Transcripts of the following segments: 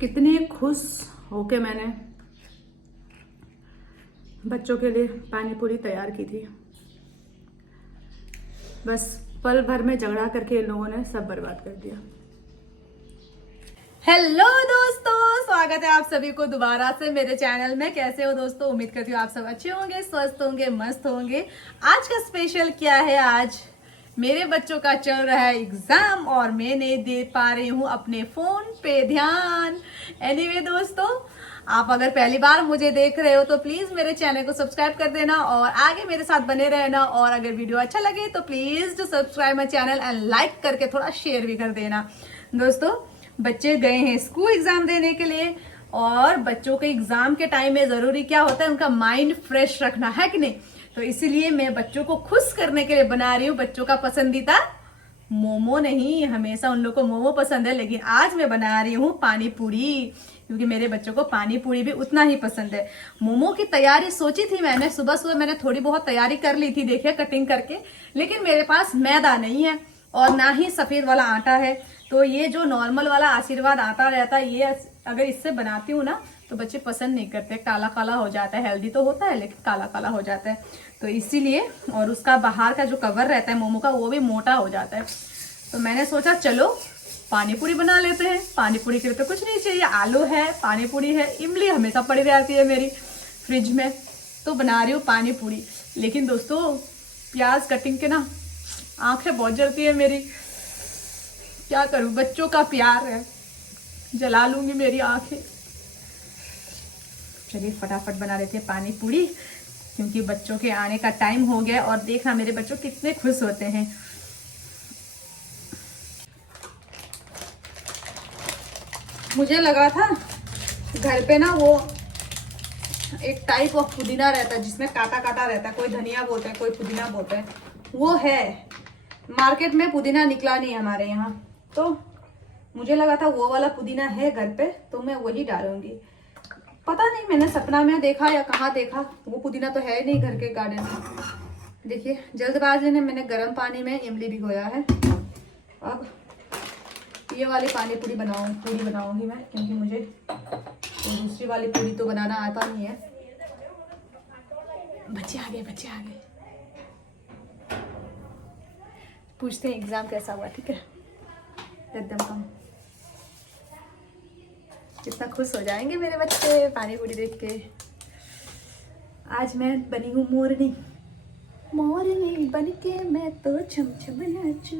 कितने खुश होके मैंने बच्चों के लिए पानी पूरी तैयार की थी, बस पल भर में झगड़ा करके इन लोगों ने सब बर्बाद कर दिया। हेलो दोस्तों, स्वागत है आप सभी को दोबारा से मेरे चैनल में। कैसे हो दोस्तों? उम्मीद करती हूँ आप सब अच्छे होंगे, स्वस्थ होंगे, मस्त होंगे। आज का स्पेशल क्या है? आज मेरे बच्चों का चल रहा है एग्जाम और मैं नहीं दे पा रही हूँ अपने फोन पे ध्यान। एनीवे दोस्तों, आप अगर पहली बार मुझे देख रहे हो तो प्लीज मेरे चैनल को सब्सक्राइब कर देना और आगे मेरे साथ बने रहना। और अगर वीडियो अच्छा लगे तो please do subscribe my channel and like करके थोड़ा शेयर भी कर देना। दोस्तों, बच्चे गए हैं स्कूल एग्जाम देने के लिए और बच्चों के एग्जाम के टाइम में जरूरी क्या होता है, उनका माइंड फ्रेश रखना है कि नहीं। तो इसीलिए मैं बच्चों को खुश करने के लिए बना रही हूँ बच्चों का पसंदीदा मोमो। नहीं, हमेशा उन लोग को मोमो पसंद है, लेकिन आज मैं बना रही हूँ पानी पूरी, क्योंकि मेरे बच्चों को पानी पूरी भी उतना ही पसंद है। मोमो की तैयारी सोची थी मैंने, सुबह सुबह मैंने थोड़ी बहुत तैयारी कर ली थी, देखिए कटिंग करके, लेकिन मेरे पास मैदा नहीं है और ना ही सफेद वाला आटा है। तो ये जो नॉर्मल वाला आशीर्वाद आटा रहता है, ये अगर इससे बनाती हूँ ना तो बच्चे पसंद नहीं करते, काला काला हो जाता है। हेल्दी तो होता है लेकिन काला काला हो जाता है, तो इसीलिए। और उसका बाहर का जो कवर रहता है मोमो का, वो भी मोटा हो जाता है। तो मैंने सोचा चलो पानी पूरी बना लेते हैं। पानी पूरी के लिए तो कुछ नहीं चाहिए, आलू है, पानी पूरी है, इमली हमेशा पड़ी रहती है मेरी फ्रिज में, तो बना रही हूँ पानी पूरी। लेकिन दोस्तों, प्याज कटिंग के ना आंखें बहुत जलती है मेरी, क्या करूं, बच्चों का प्यार है, जला लूंगी मेरी आंखें। चलिए फटाफट बना लेते हैं पानी पूरी, क्योंकि बच्चों के आने का टाइम हो गया। और देखना मेरे बच्चों कितने खुश होते हैं। मुझे लगा था घर पे ना वो एक टाइप ऑफ पुदीना रहता है जिसमें काटा काटा रहता है, कोई धनिया बोलते हैं, कोई पुदीना बोलते हैं, वो है। मार्केट में पुदीना निकला नहीं हमारे यहाँ, तो मुझे लगा था वो वाला पुदीना है घर पे, तो मैं वही डालूंगी। पता नहीं मैंने सपना में देखा या कहाँ देखा, वो पुदीना तो है नहीं घर के गार्डन में। देखिए जल्दबाजी में मैंने गर्म पानी में इमली भिगोया है। अब ये वाली पानी पूरी बनाऊंगी मैं, क्योंकि मुझे दूसरी वाली पूरी तो बनाना आता नहीं है। बच्चे आ गए। पूछते हैं एग्जाम कैसा हुआ, ठीक है? एकदम कम। कितना खुश हो जाएंगे मेरे बच्चे पानी पूरी देख के। आज मैं बनी हूँ मोरनी बन के मैं तो छम छम नाचू,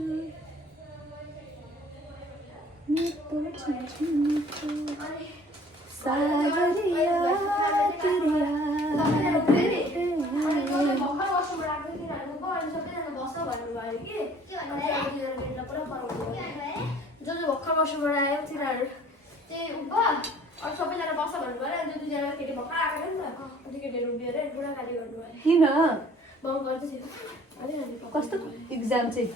मैं तो छम छम नाचू, सावरिया कस्तो इक्जाम चाहिँ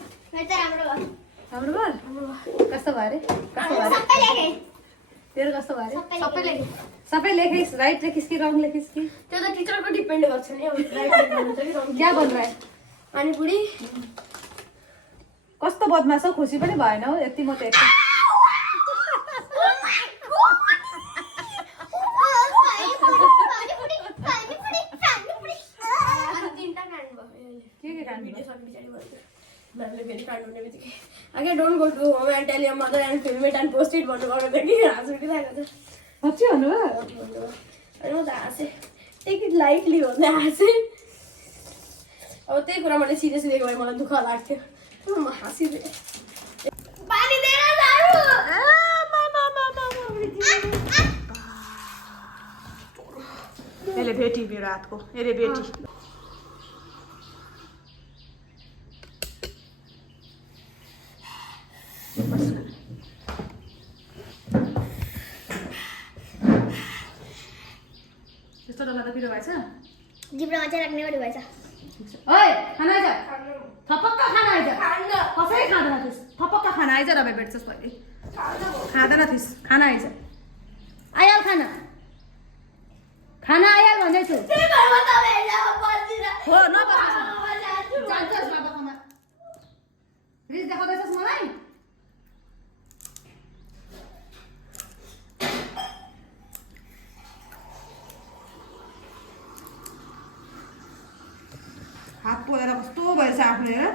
राम्रो भयो? कस्तो भयो अरे? तेरो कस्तो भयो अरे? सबै लेखिस्, राइट लेखिस् कि रङ लेखिस् कि? त्यो त टिचरको डिपेन्ड गर्छ नि। अब राइट गर्नुहुन्छ कि रङ। क्या बन रहा है? पानी पूरी। कस्तो बदमास हो, खुसी पनि भएन हो यति म त। Okay, don't go to home and tell your mother and film it and post it. I know that. Take it lightly on the acid. Oh, take what I'm going to seriously go. I'm going to call that. I'm happy. Pani dena daru. मेरे बेटी भी रात को, मेरे बेटी त्यस्तो डल्ला त पिरो भएछ, जिब्रोमा चाहिँ राख्ने गरी भएछ। ओए खाना आइज, थपक्क खाना आइज, कसै खाँदैन थिस्, थपक्क खाना आइज। रबे भेट्छस् पहिले, खाँदैन थिस्, खाना आइज, आइहाल खाना, खाना आइहाल भन्दैछु। हो नबस्नु, जान्छस् बाबाकोमा। रिस देखाउँदैछस् मलाई? पोलेर कस्तो भएछ आफूले हेर।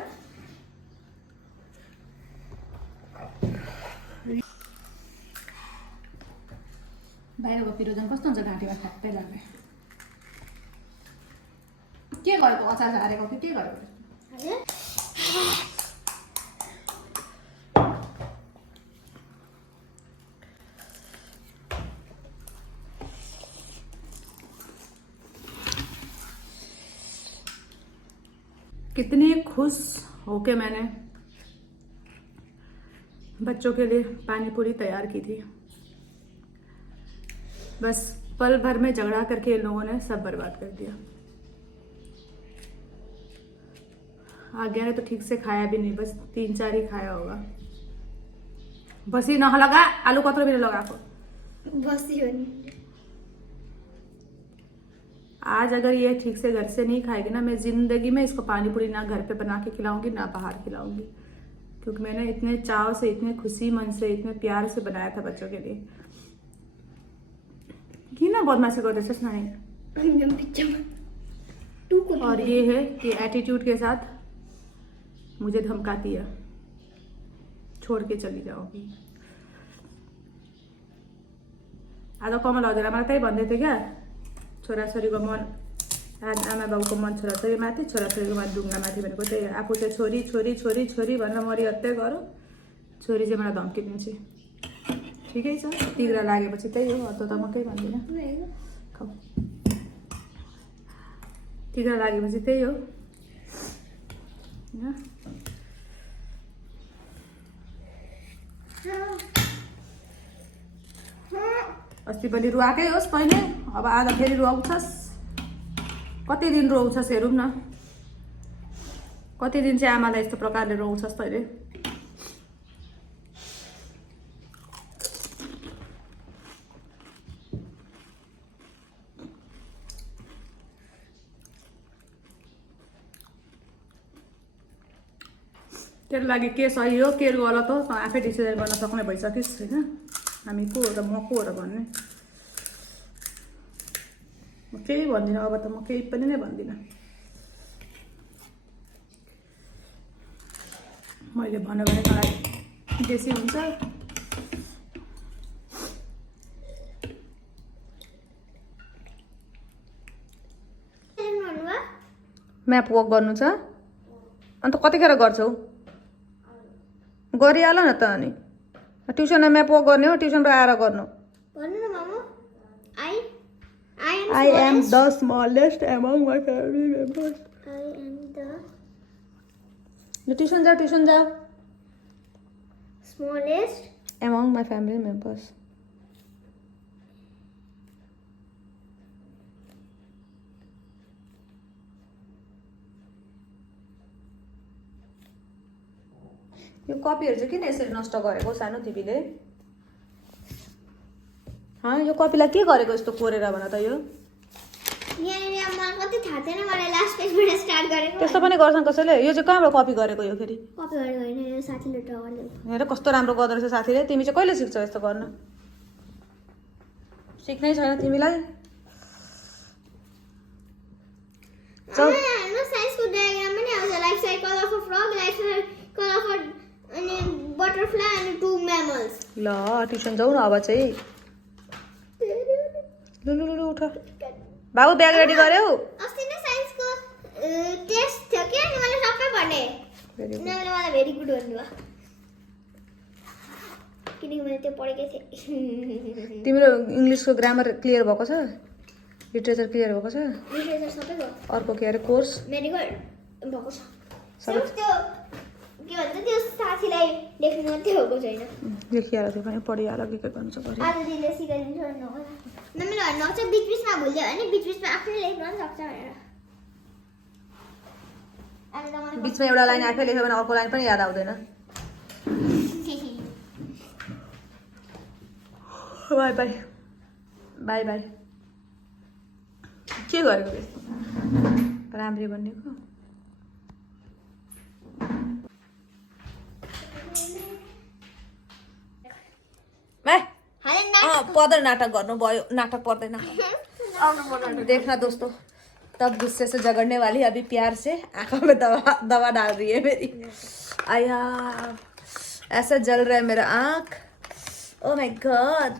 बाहिरको पिरोजन कस्तो हुन्छ घाँटीमा ठ्याक्कै लाग्ने। के गरेको अचार हारेको कि के गरेको? कितनी खुश होके मैंने बच्चों के लिए पानी पूरी तैयार की थी, बस पल भर में झगड़ा करके इन लोगों ने सब बर्बाद कर दिया। आज्ञा ने तो ठीक से खाया भी नहीं, बस 3-4 ही खाया होगा। बस ही न लगा आलू कतरो भी लगाको बस ही होनी। आज अगर ये ठीक से घर से नहीं खाएगी ना, मैं जिंदगी में इसको पानी पूरी ना घर पे बना के खिलाऊंगी ना बाहर खिलाऊंगी, क्योंकि मैंने इतने चाव से, इतने खुशी मन से, इतने प्यार से बनाया था बच्चों के लिए। कि ना बदमाशी गर्दैछस् नानी। और ये है कि एटीट्यूड के साथ मुझे धमकाती है, छोड़ के चली जाओगी। आज कमल हजुर मलाई त्यही भन्दै थियो क्या, छोराछोरीको मन आमा बाबुको मन छोराछोरी माथि, छोराछोरीको मन ढुङ्गा माथि भनेको त्यही। आफू चाहिँ छोरी छोरी छोरी छोरी भनेर मरि हत्या गरौँ, छोरी चाहिँ मलाई धम्की दिन्छ। ठिकै छ, तिग्रा लागेपछि त्यही हो, त म केही भन्दिनँ। खाऊ, तिग्रा लागेपछि त्यही हो। अस्ति पनि रुवाकै होस् तैँले, अब आज फेरि रुवाउँछस्। कति दिन रुवाउँछस् हेरौँ न, कति दिन चाहिँ आमालाई यस्तो प्रकारले रुवाउँछस् तैँले। तेरो लागि के सही हो के गलत हो त आफै डिसिजन गर्न सक्ने भइसकिस् होइन। हामी को हो र म को हो र भन्ने म केही भन्दिनँ। अब त म केही पनि नै भन्दिनँ। मैले भन्यो भने मलाई बेसी हुन्छ। म्याप वक गर्नु छ, अन्त कतिखेर गर्छौ? गरिहाल न त। अनि ट्युसनमा म्याप वक गर्ने हो, ट्युसनबाट आएर गर्नु। I am the smallest among my family members. Tuition जा, ट्युसन जा। Smallest among my family members. यो कपीहरू चाहिँ किन यसरी नष्ट गरेको सानो तिमीले? यो कपीलाई के गरेको यस्तो कोरेर भन त? यो कति थाहा छैन मलाई, लास्ट पेजबाट स्टार्ट गरेको। त्यस्तो पनि गर्छन् कसैले? यो चाहिँ कहाँबाट कपी गरेको? यो फेरि कपी गरेको होइन, यो साथीले ड्रा गरेको। हेर कस्तो राम्रो गर्दो रहेछ साथीले। तिमी चाहिँ कहिले सिक्छौ यस्तो गर्न? सिक्नै छैन तिमीलाई। साइन्सको डायग्राम पनि आउँछ, life cycle of a frog, life cycle of a अनि बटरफ्लाई अनि 2 म्यामल्स। ल ट्युसन जाऊ न अब चाहिँ। लु लु लु उठ बाबु, ब्याग रेडी गर्यौ? अस्ति नै साइन्सको टेस्ट थियो के, अनि मैले सबै भने। उनीहरूले मलाई भेरी गुड भन्नुभयो, किनकि मैले त्यो पढेकै थिएँ। तिम्रो इङ्ग्लिसको ग्रामर क्लियर भएको छ? लिटरेचर क्लियर भएको छ? लिटरेचर सबै भयो। अर्को के अरे कोर्स मेडिकल भएको छ। सिर्फ त्यो के भन्छ त्यो साथीलाई लेख्नु मात्रै भएको छैन। लेखिहाल, त्यो पनि पढिहाल, के गर्नु छ गरी। आज दिनले सिकाइदिन्छ भन्नु होला। मैले भन्नु चाहिँ बिचबिचमा भुल्यो भने बिचबिचमा आफैले लेख्न पनि सक्छ भनेर। अनि त मलाई बिचमा एउटा लाइन आफै लेख्यो भने अर्को लाइन पनि याद आउँदैन। By by by by. के गरेको त्यस्तो राम्री बनिएको? पदर नाटक गर्नु भयो, नाटक पर्दैन। देख्न दोस्तों तब गुस्से से झगड़ने वाली, अभी प्यार से आंखों में दवा दवा डाल रही है मेरी। आया ऐसा जल रहा है मेरा आंख। Oh my God.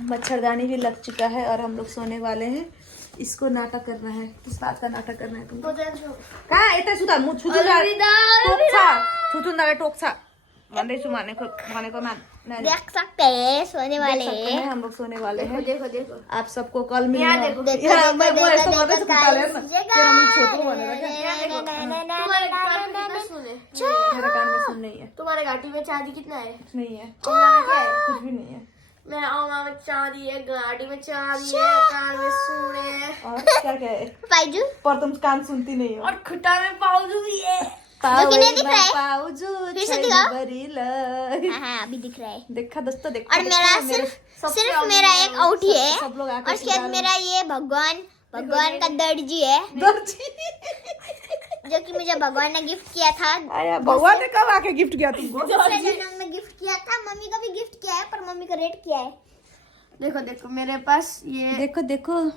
मच्छरदानी भी लग चुका है और हम लोग सोने वाले हैं। इसको नाटक करना है। किस बात का नाटक करना है तुमको? कहाँ इतना सुधा मुझ टोकसा माने को मान देख सकते हैं सोने वाले हैं। हम लोग सोने वाले हैं। देखो देखो आप सबको कल मिलना है। देखो, मेरा कान में सुन नहीं है। तुम्हारे घाटी में चांदी कितना है? नहीं है, कमला में क्या है? कुछ भी नहीं है। मेरा औंगला में चांदी है, गाड़ी में चांदी है, कान में सोने है और क्या क्या है? पाइजू पर तुम कान सुनती नहीं हो। और खुटा में पाउजू भी है। जो कि नहीं दिख रहा है। पाउजू फिर से दिखाओ। बरीला। हाँ अभी दिख रहा है। देखा दोस्तों, देखा और मेरा सिर्फ मेरा एक आउटी है। सब लोग और आके उसके बाद मेरा ये भगवान का दर्जी है, दर्जी। जो कि मुझे भगवान ने गिफ्ट किया था। आया भगवान ने कब आके गिफ्ट किया तुमको? दूसरे जन्म में गिफ्ट किया था। मम्मी का भी गिफ्ट किया है, पर मम्मी का रेट किया है। देखो देखो मेरे पास ये देखो देखो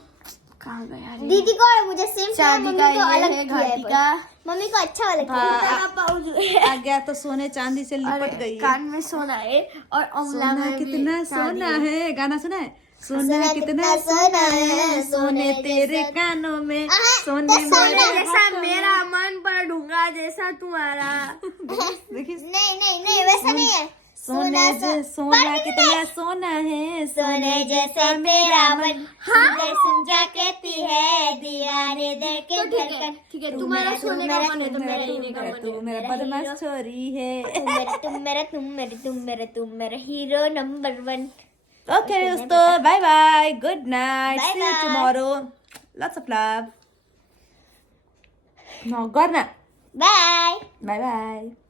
कहाँ गया रे? दीदी को और मुझे सेम किया, चांदी मम्मी का को ये अलग है, किया है। घाटी पर का मम्मी को अच्छा वाला किया है। खुटा का पाउजू है। आ गया तो सोने चांदी से लिपट अरे, गई है। कान में सोना है और औंगला सोना में भी कितना चांदी सोना है, गाना सुना है? सोना सोना कितना कितना सोना सोना है, है, सोने सोने तेरे जैसा- कानों में, सोने सोने मेरे जैसा हाथों में। मेरा मन पर ढूंगा जैसा तुम्हारा। देखिए नहीं वैसा नहीं है। सोना कितना सोना है, सोने जैसे मेरा मन सुन कहती है दीवाने दिल के धड़कन। ठीक है तुम्हारा सोने का मन है तो मेरा हीरे का मन तू है। मेरा बदमाश छोरी है। तुम मेरा हीरो नंबर 1। ओके दोस्तों, bye bye, good night, Bye see you bye. Tomorrow, lots of love. No, good night, bye. Bye bye.